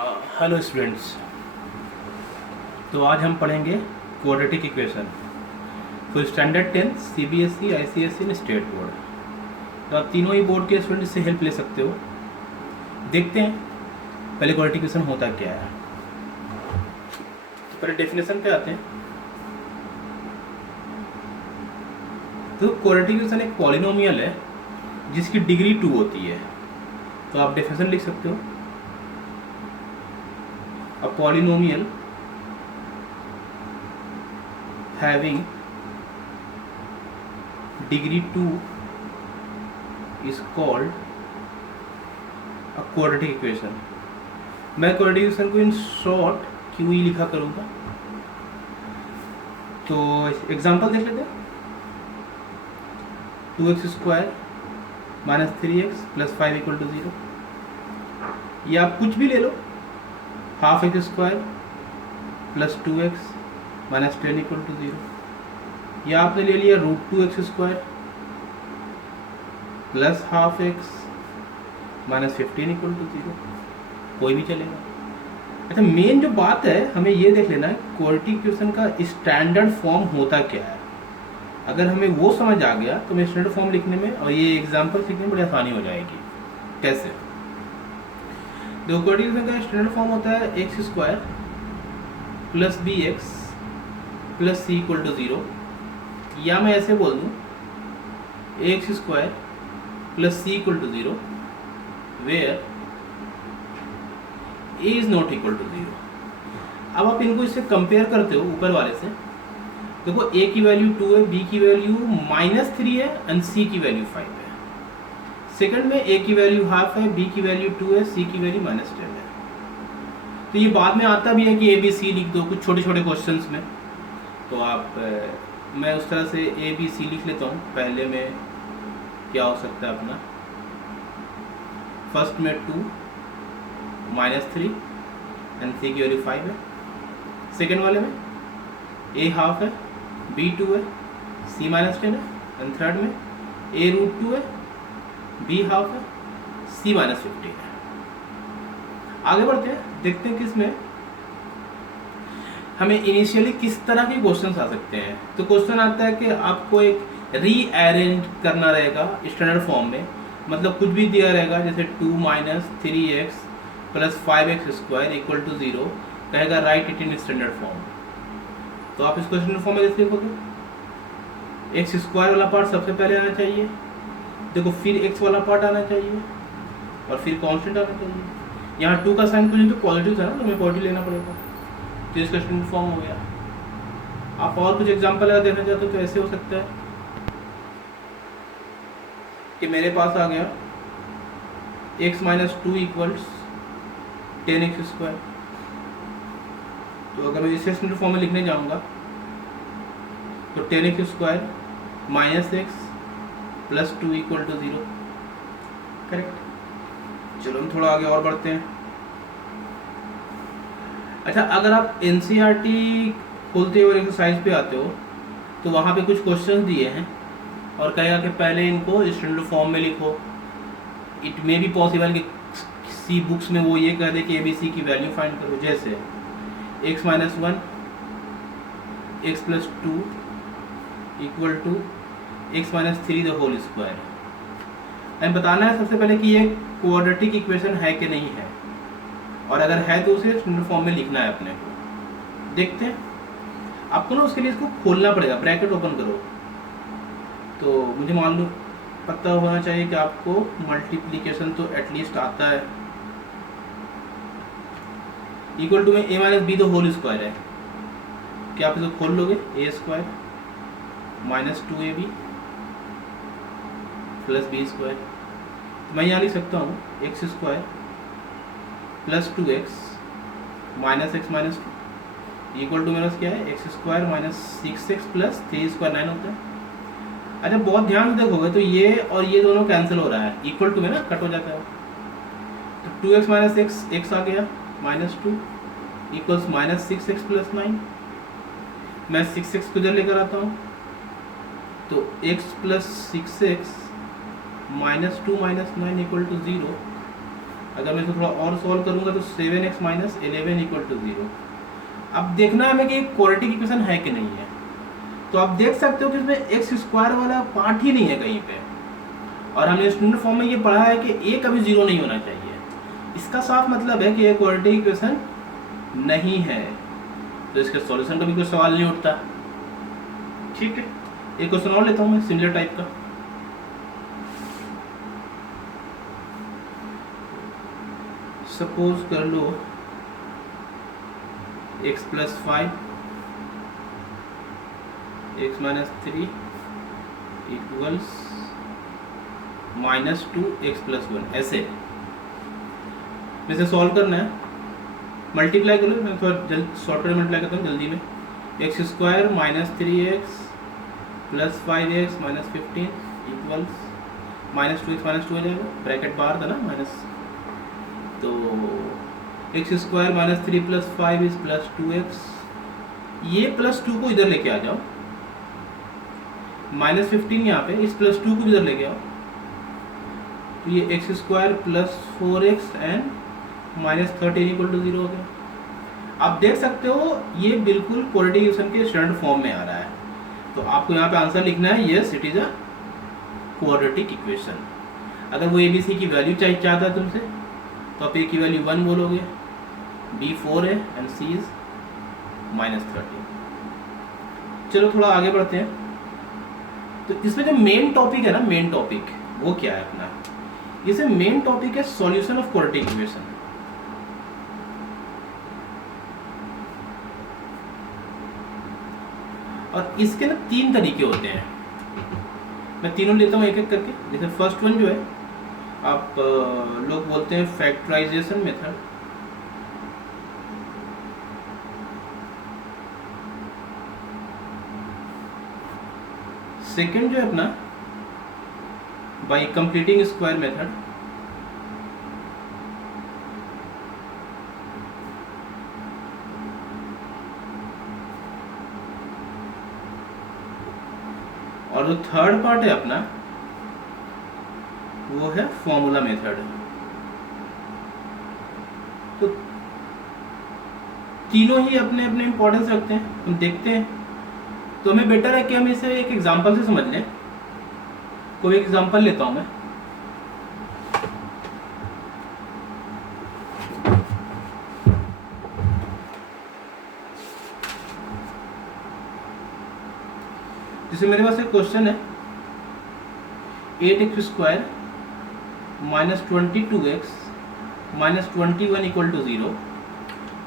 Hello students. तो आज हम पढ़ेंगे quadratic equation for standard 10 CBSE, ICSE and state board. तो आप तीनों ही बोर्ड के स्टूडेंट से हेल्प ले सकते हो। देखते हैं पहले क्वाड्रेटिक इक्वेशन होता क्या है। तो पहले डेफिनेशन पे आते हैं। तो क्वाड्रेटिक इक्वेशन एक पॉलिनोमियल है जिसकी डिग्री 2 होती है। तो आप डेफिनेशन लिख सकते हो, a polynomial having degree 2 is called a quadratic equation। मैं quadratic equation को इन शॉर्ट क्यू ई लिखा करूँगा। तो एग्जांपल देख लेते हैं। 2x² minus 3x plus 5 equal to 0। या आप कुछ भी ले लो, half x square plus 2x minus 10 equal to 0। या आपने ले लिया √2x² plus half x minus 15 equal to 0। कोई भी चलेगा। अच्छा, मेन जो बात है हमें ये देख लेना है क्वाड्रेटिक इक्वेशन का स्टैंडर्ड फॉर्म होता क्या है। अगर हमें वो समझ आ गया तो हमें स्टैंडर्ड फॉर्म लिखने में और ये एग्जाम्पल सीखने में बड़ी आसानी हो जाएगी। कैसे? तो क्वाड्रेटिक इक्वेशन का स्टैंडर्ड फॉर्म होता है x² plus bx plus c equal to 0। या मैं ऐसे बोल दूँ x² plus c equal to 0 where a is not equal to 0। अब आप इनको इससे कंपेयर करते हो ऊपर वाले से। देखो a की वैल्यू 2 है, b की वैल्यू -3 है एंड c की वैल्यू 5 है। सेकंड में a की वैल्यू हाफ है, b की वैल्यू 2 है, c की वैल्यू -10 है। तो ये बाद में आता भी है कि a b c लिख दो कुछ छोटे छोटे क्वेश्चंस में। तो आप मैं उस तरह से a b c लिख लेता हूँ। पहले में क्या हो सकता है अपना, फर्स्ट में 2 -3 एंड c की वैल्यू 5 है। सेकेंड वाले में a हाफ है, b 2 है, c -10 है एंड थर्ड में a √2 है, b हाफ है, c -15 है। आगे बढ़ते हैं, देखते हैं किसमें हमें इनिशियली किस तरह के क्वेश्चंस आ सकते हैं। तो क्वेश्चन आता है कि आपको एक रीअरेंज करना रहेगा स्टैंडर्ड फॉर्म में। मतलब कुछ भी दिया रहेगा, जैसे 2 - 3x plus 5x² equal to 0, कहेगा right it in standard form. तो आप इसको स्टैंडर्ड फॉर्म में कैसे लिखोगे? x² वाला पार्ट सबसे पहले आना चाहिए, देखो फिर x वाला पार्ट आना चाहिए और फिर कांस्टेंट आना चाहिए। यहाँ 2 का साइन कुछ तो पॉजिटिव था ना, तो हमें पॉजिटिव लेना पड़ेगा। तो इसका स्टैंडर्ड फॉर्म हो गया। आप और कुछ एग्जांपल अगर देखना चाहते हो तो ऐसे हो सकता है कि मेरे पास आ गया x - 2 इक्वल्स 10x²। तो अगर मैं इसे स्टैंडर्ड फॉर्म में लिखने जाऊँगा तो 10x² - x plus 2 equal to 0। Correct. चलो हम थोड़ा आगे और बढ़ते हैं। अच्छा, अगर आप NCERT खोलते हो और एक्सरसाइज पे आते हो तो वहाँ पे कुछ क्वेश्चंस दिए हैं और कहेगा कि पहले इनको स्टैंडर्ड फॉर्म में लिखो। इट मे बी पॉसिबल कि सी बुक्स में वो ये कह दे कि ABC की वैल्यू फाइंड करो। जैसे x - 1 x plus 2 equal to x - 3 the whole square. हमें बताना है सबसे पहले कि ये क्वाड्रेटिक इक्वेशन है कि नहीं है, और अगर है तो उसे स्टैंडर्ड फॉर्म में लिखना है अपने को। देखते हैं। आपको ना उसके लिए इसको खोलना पड़ेगा, ब्रैकेट ओपन करो। तो मुझे मालूम पता होना चाहिए कि आपको मल्टीप्लिकेशन तो एटलीस्ट आता है। इक्वल टू में a - b the whole square है। क्या आप इसको खोल लोगे? a² -2ab plus b²। मैं यहाँ लिख सकता हूँ x² plus 2x minus x minus 2 equal to मेरा क्या है? x² - 6x प्लस 3² 9 होता है। अच्छा, बहुत ध्यान से देखोगे तो ये और ये दोनों कैंसिल हो रहा है, इक्वल टू में ना कट हो जाता है। तो 2x - x x आ गया -2 इक्वल्स -6x प्लस 9। मैं 6x को इधर लेकर आता हूँ तो x plus 6x -2 - 9 equal to 0। अगर मैं इसे थोड़ा और सॉल्व करूंगा तो 7x माइनस 11 इक्वल टू 0। अब देखना है हमें कि क्वाड्रेटिक इक्वेशन है कि नहीं है। तो आप देख सकते हो कि इसमें एक्स स्क्वायर वाला पार्ट ही नहीं है कहीं पे, और हमने स्टैंडर्ड फॉर्म में ये पढ़ा है कि ए कभी 0 नहीं होना चाहिए। इसका साफ मतलब है कि ये क्वाड्रेटिक इक्वेशन नहीं है, तो इसके सॉल्यूशन का भी कोई सवाल नहीं उठता। ठीक है, एक क्वेश्चन और लेता हूँ मैं सिमिलर टाइप का। सपोज कर लो x plus 5 x minus 3 equals minus 2 x plus 1, ऐसे वैसे सॉल्व करना है। मल्टीप्लाई कर लो, मैं थोड़ा जल्द शॉर्टकट मल्टीप्लाई करता हूँ जल्दी में। X square minus 3x plus 5x minus 15 equals minus 2x minus 2 हो जाएगा, ब्रैकेट बाहर था ना माइनस, तो x square minus 3 plus 5 is plus 2x। ये प्लस 2 को इधर लेके आ जाओ, माइनस 15 यहाँ पे, इस प्लस 2 को इधर लेके आओ, तो ये x square plus 4x and minus 13 equal to 0 हो गया। आप देख सकते हो ये बिल्कुल क्वाड्रेटिक इक्वेशन के स्टैंडर्ड फॉर्म में आ रहा है। तो आपको यहाँ पे आंसर लिखना है yes it is a quadratic equation. अगर वो ABC की वैल्यू चाहता है तुमसे, तो आप A की वैल्यू 1 बोलोगे, B 4 है एंड C इज माइनस 13। चलो थोड़ा आगे बढ़ते हैं। तो इसमें जो मेन टॉपिक है ना, मेन टॉपिक वो क्या है अपना, इसे मेन टॉपिक है सॉल्यूशन ऑफ क्वाड्रेटिक इक्वेशन। और इसके ना 3 तरीके होते हैं, मैं तीनों लेता हूँ एक एक करके। जैसे फर्स्ट वन जो है, आप लोग बोलते हैं फैक्टराइजेशन मेथड। सेकंड जो है अपना बाय कंप्लीटिंग स्क्वायर मेथड। और जो थर्ड पार्ट है अपना वो है फॉर्मूला मेथड। तो तीनों ही अपने अपने इंपॉर्टेंस रखते हैं, हम देखते हैं। तो हमें बेटर है कि हम इसे एक एग्जांपल से समझ लें। कोई एग्जांपल लेता हूं मैं। जैसे मेरे पास एक क्वेश्चन है 8x square minus 22x minus 21 equal to 0,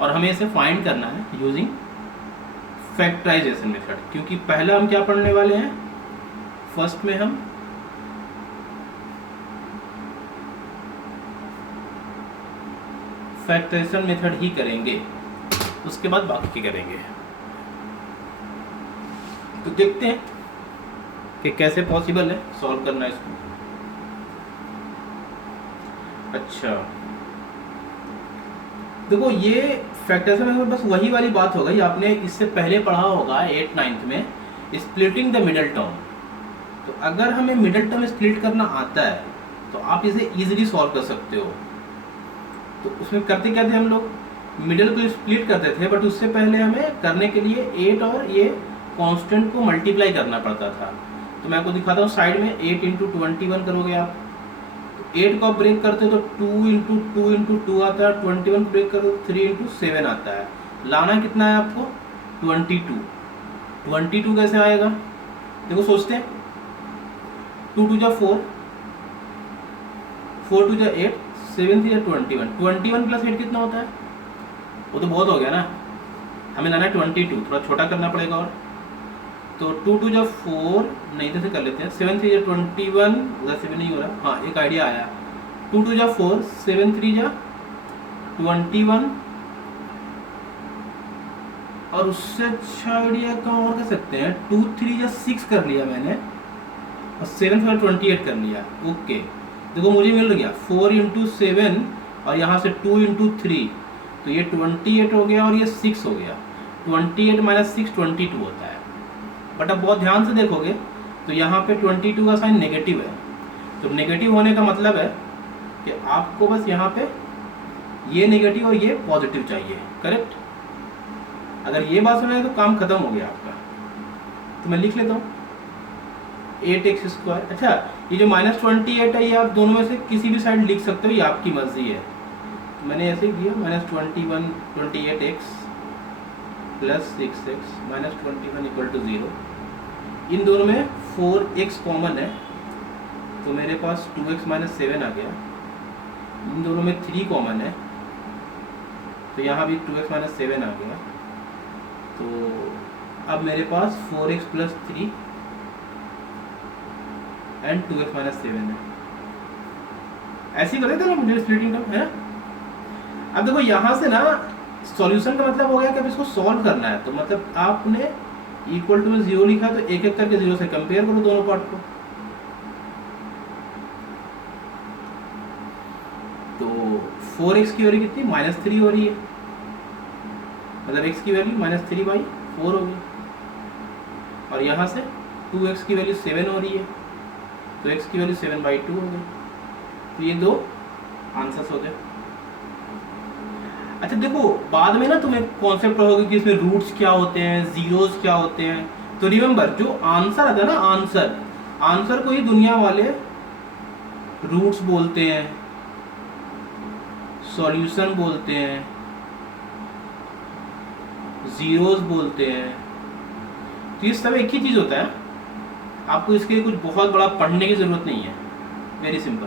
और हमें इसे फाइंड करना है यूजिंग फैक्टराइजेशन मेथड। क्योंकि पहला हम क्या पढ़ने वाले हैं, फर्स्ट में हम फैक्टराइजेशन मेथड ही करेंगे, उसके बाद बाकी करेंगे। तो देखते हैं कि कैसे पॉसिबल है सॉल्व करना इसको। अच्छा देखो, ये फैक्टराइजेशन में बस वही वाली बात होगा, ये आपने इससे पहले पढ़ा होगा 8th-9th में, स्प्लिटिंग द मिडल टर्म। तो अगर हमें मिडल टर्म स्प्लिट करना आता है तो आप इसे इजीली सॉल्व कर सकते हो। तो उसमें करते क्या थे हम लोग, मिडल को स्प्लिट करते थे, बट उससे पहले हमें करने के लिए 8 और ये कांस्टेंट को मल्टीप्लाई करना पड़ता था। तो मैं आपको दिखाता हूँ साइड में, 8 × 21 करोगे आप, 8 को आप ब्रेक करते हो तो 2 × 2 × 2 आता है, 21 ब्रेक करो तो 3 × 7 आता है। लाना कितना है आपको, 22। 22 कैसे आएगा, देखो सोचते हैं, 2 × 2 = 4, 4 × 2 = 8, 7 × 3 = 21। 21 + 8 कितना होता है, वो तो बहुत हो गया ना, हमें लाना है 22, थोड़ा छोटा करना पड़ेगा। और तो 2 × 2 = 4, नहीं तो से कर लेते हैं, 7 × 3 = 21, उधर 7 नहीं हो रहा, हाँ एक आइडिया आया, 2 × 2 = 4, 7 × 3 = 21, और उससे अच्छा आइडिया कहाँ और कर सकते हैं, 2 × 3 = 6 कर लिया मैंने, और 7 × 4 = 28 कर लिया। ओके देखो मुझे मिल गया 4 × 7, और यहाँ से 2 × 3, तो ये 28 हो गया और ये 6 हो गया। 28 - 6 22 होता है। बट अब बहुत ध्यान से देखोगे तो यहाँ पे 22 का साइन नेगेटिव है, तो नेगेटिव होने का मतलब है कि आपको बस यहाँ पे ये नेगेटिव और ये पॉजिटिव चाहिए, करेक्ट। अगर ये बात समझ तो काम खत्म हो गया आपका। तो मैं लिख लेता हूँ 8x²। अच्छा, ये जो -28 है ये आप दोनों में से किसी भी साइड लिख सकते हो, ये आपकी मर्जी है। तो मैंने ऐसे किया -28x + 6x -21 = 0। इन दोनों में 4x कॉमन है तो मेरे पास 2x - 7 आ गया। इन दोनों में 3 कॉमन है तो यहाँ भी 2x - 7 आ गया। तो अब मेरे पास 4x + 3 एंड 2x - 7 है। ऐसे ही कर देते ना मुझे स्प्लिटिंग टर्म है। अब देखो यहाँ से ना सॉल्यूशन का मतलब हो गया कि अब इसको सॉल्व करना है। तो मतलब आपने इक्वल टू में 0 लिखा तो एक एक करके 0 से कंपेयर करो दोनों पार्ट को। तो 4x की वैल्यू कितनी -3 हो रही है, मतलब x की वैल्यू -3/4 होगी। और यहाँ से 2x की वैल्यू 7 हो रही है तो x की वैल्यू 7/2 हो गई। तो ये दो आंसर्स हो गए। अच्छा देखो, बाद में ना तुम्हें कॉन्सेप्ट होगा कि इसमें रूट्स क्या होते हैं, जीरोस क्या होते हैं। तो रिमेंबर, जो आंसर आता है ना, आंसर को ही दुनिया वाले रूट्स बोलते हैं, सॉल्यूशन बोलते हैं, जीरोस बोलते हैं। तो ये सब एक ही चीज होता है। आपको इसके कुछ बहुत बड़ा पढ़ने की जरूरत नहीं है, वेरी सिंपल।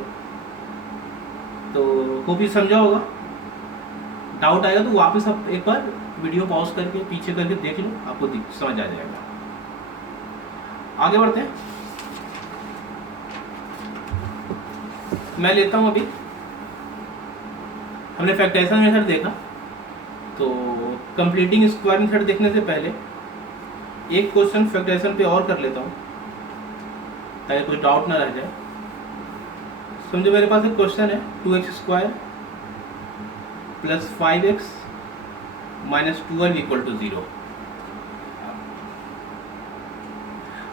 तो होप ये समझा होगा। डाउट आएगा तो वापस आप एक बार वीडियो पॉज करके पीछे करके देख लो, आपको समझ आ जाएगा। आगे बढ़ते हैं। मैं लेता हूं, अभी हमने फैक्टराइजेशन मेथड देखा, तो कंप्लीटिंग स्क्वायर मेथड देखने से पहले एक क्वेश्चन फैक्टराइजेशन पे और कर लेता हूं ताकि कोई डाउट ना रह जाए। समझो मेरे पास एक क्वेश्चन है 2x² + 5x - 12 = 0।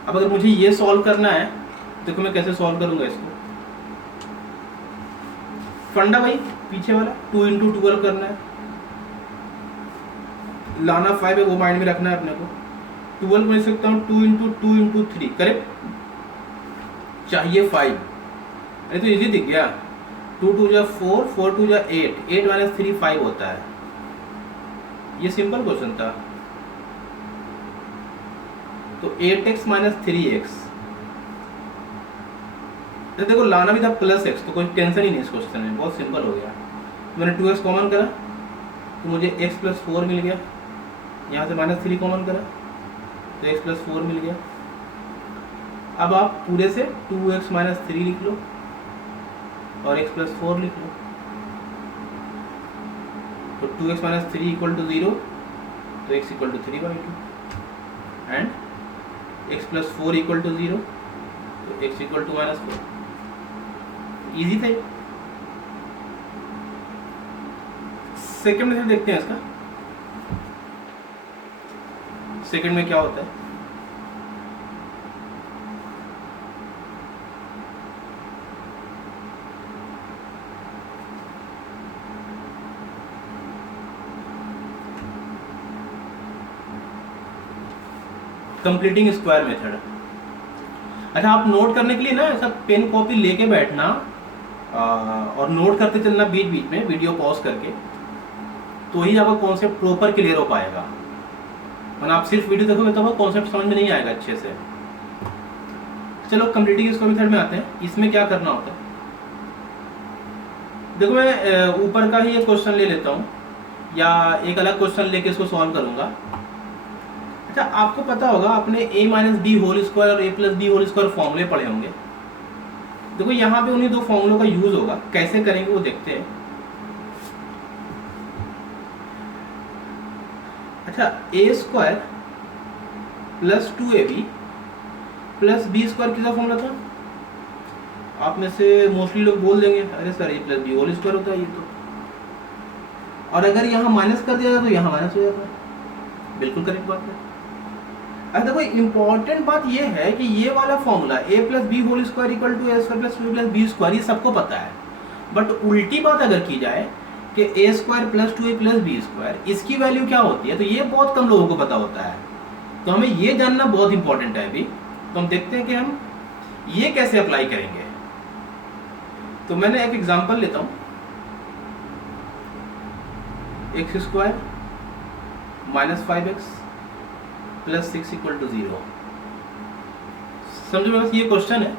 अब अगर मुझे ये सॉल्व करना है, देखो मैं कैसे सॉल्व करूंगा इसको। फंडा भाई पीछे वाला 2 × 12 करना है, लाना 5 है वो माइंड में रखना है अपने को। 12 में सकता हूँ 2 × 2 × 3, करेक्ट। चाहिए 5, अरे तो इजी दिख गया। 2 × 2 = 4, 4 × 2 = 8, 8 - 3 5 होता है। ये सिंपल क्वेश्चन था। तो 8x - 3x, तो देखो लाना भी था +x, तो कोई टेंशन ही नहीं इस क्वेश्चन में, बहुत सिंपल हो गया। मैंने 2x कॉमन करा तो मुझे x + 4 मिल गया। यहाँ से -3 कॉमन करा तो x + 4 मिल गया। अब आप पूरे से 2x - 3 लिख लो और x + 4 लिख लो। तो 2x - 3 = 0, तो x = 3/2 एंड x + 4 = 0, तो x = -4। इजी थे। सेकंड मेथड देखते हैं इसका। सेकंड में क्या होता है, कंप्लीटिंग स्क्वायर मेथड। अच्छा, आप नोट करने के लिए ना ऐसा पेन कॉपी लेके बैठना और नोट करते चलना बीच बीच में, वीडियो पॉज करके, तो ही आपका कॉन्सेप्ट प्रॉपर क्लियर हो पाएगा। वरना आप सिर्फ वीडियो देखोगे तो आपका कॉन्सेप्ट समझ में नहीं आएगा अच्छे से। चलो कंप्लीटिंग स्क्वायर मेथड में आते हैं। इसमें क्या करना होता है, देखो मैं ऊपर का ही एक क्वेश्चन ले लेता हूँ या एक अलग क्वेश्चन लेके इसको सॉल्व करूंगा। अच्छा, आपको पता होगा आपने a - b² और a+b² फॉर्मूले पढ़े होंगे। देखो यहाँ पे उन्हीं दो फॉर्मूलों का यूज होगा, कैसे करेंगे वो देखते हैं। अच्छा, a² + 2ab + b² किसका फॉर्मूला था? आप में से मोस्टली लोग बोल देंगे अरे सर a+b² होता है ये तो। और अगर यहाँ माइनस कर दिया तो यहाँ माइनस हो जाता है। बिल्कुल करेक्ट बात है। अब देखो इम्पोर्टेंट बात ये है कि ये वाला formula a + b² = a² + 2b² ये सबको पता है। बट उल्टी बात अगर की जाए कि a square plus 2a plus b square, इसकी वैल्यू क्या होती है, तो ये बहुत कम लोगों को पता होता है। तो हमें ये जानना बहुत इंपॉर्टेंट है अभी। तो हम देखते हैं कि हम ये कैसे अप्लाई करेंगे। तो मैंने एक एग्जांपल लेता हूँ, x square minus 5x plus 6 equal to 0। समझो, बस ये क्वेश्चन है